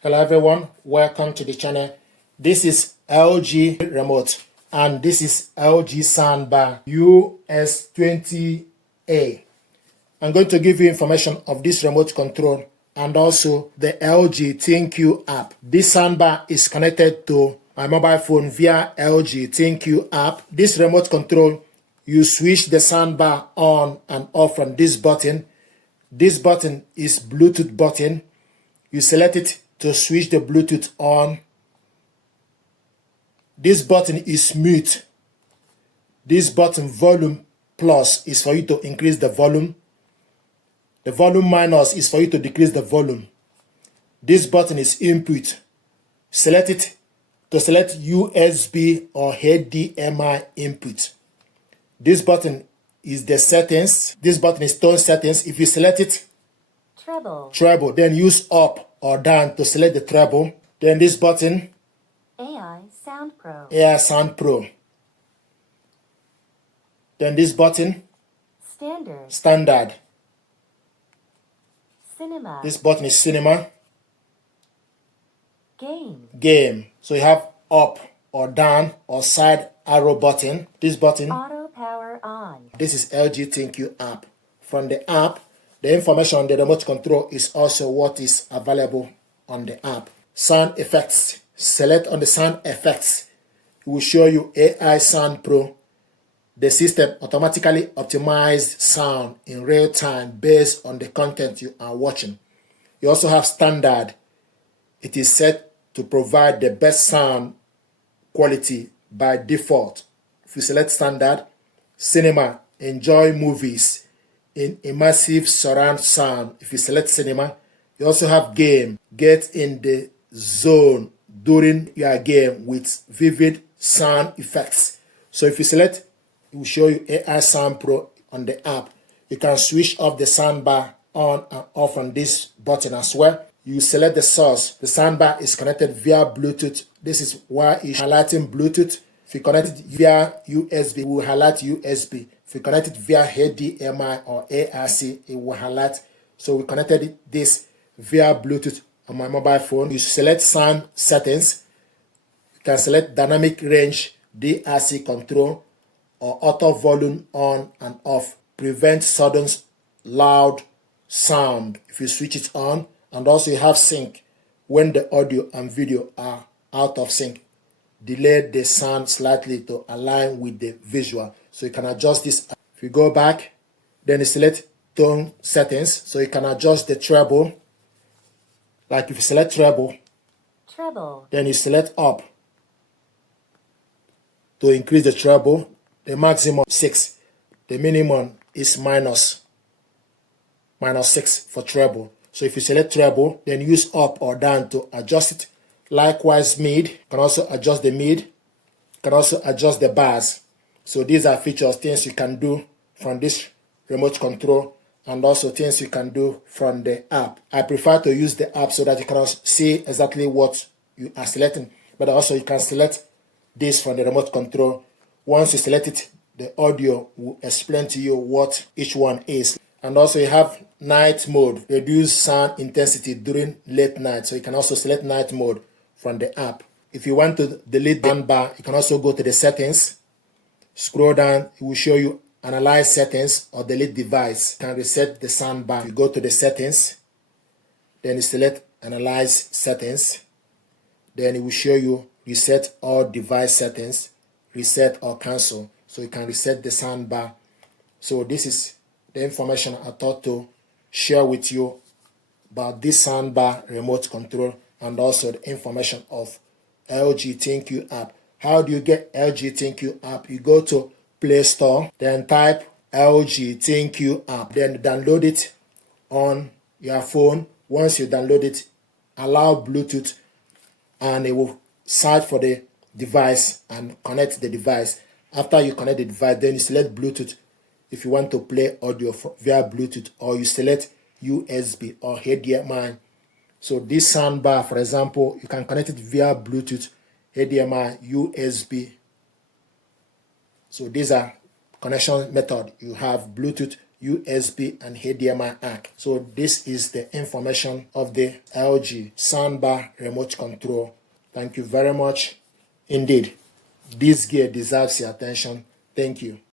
Hello everyone, welcome to the channel. This is LG remote and this is LG Soundbar US20A. I'm going to give you information of this remote control and also the LG ThinQ app. This soundbar is connected to my mobile phone via LG ThinQ app. This remote control, you switch the soundbar on and off from this button. This button is Bluetooth button. You select it to switch the Bluetooth on. This button is mute. This button volume plus is for you to increase the volume. The volume minus is for you to decrease the volume. This button is input. Select it to select USB or HDMI input. This button is the settings. This button is tone settings. If you select it, treble, then use up or down to select the treble. Then this button, AI Sound Pro. Then this button, Standard. Cinema. This button is Cinema. Game. So you have up or down or side arrow button. This button, Auto Power On. This is LG ThinQ app. From the app, the information on the remote control is also what is available on the app. Sound effects. Select on the sound effects. It will show you AI Sound Pro. The system automatically optimized sound in real time based on the content you are watching. You also have Standard. It is set to provide the best sound quality by default. If you select Standard, Cinema, enjoy movies in immersive surround sound. If you select Cinema, you also have Game, get in the zone during your game with vivid sound effects. So if you select, it will show you AI Sound Pro on the app. You can switch off the soundbar on and off on this button as well. You select the source. The soundbar is connected via Bluetooth. This is why it's highlighting Bluetooth. If you connect it via USB, it will highlight USB. If you connect it via HDMI or ARC, it will highlight. So we connected this via Bluetooth on my mobile phone. You select sound settings. You can select dynamic range, DRC control, or auto volume on and off. Prevent sudden loud sound if you switch it on. And also you have sync when the audio and video are out of sync. Delay the sound slightly to align with the visual. So you can adjust this. If you go back, then you select tone settings. So you can adjust the treble. Like if you select treble, then you select up to increase the treble. The maximum 6. The minimum is minus 6 for treble. So if you select treble, then use up or down to adjust it. Likewise, mid. You can also adjust the mid. You can also adjust the bass. So these are features, things you can do from this remote control, and also things you can do from the app. I prefer to use the app so that you can see exactly what you are selecting. But also you can select this from the remote control. Once you select it, the audio will explain to you what each one is. And also you have night mode, reduce sound intensity during late night. So you can also select night mode from the app. If you want to delete the soundbar, you can also go to the settings. Scroll down, it will show you analyze settings or delete device. You can reset the soundbar. You go to the settings, then you select analyze settings. Then it will show you reset all device settings, reset or cancel. So you can reset the soundbar. So this is the information I thought to share with you about this soundbar remote control and also the information of LG ThinQ app. How do you get LG ThinQ app? You go to Play Store, then type LG ThinQ app, then download it on your phone. Once you download it, allow Bluetooth, and it will search for the device and connect the device. After you connect the device, then you select Bluetooth if you want to play audio via Bluetooth, or you select USB or HDMI. So this soundbar, for example, you can connect it via Bluetooth, HDMI, USB. So these are connection method. You have Bluetooth, USB, and HDMI ARC. So this is the information of the LG Soundbar remote control. Thank you very much. Indeed, this gear deserves your attention. Thank you.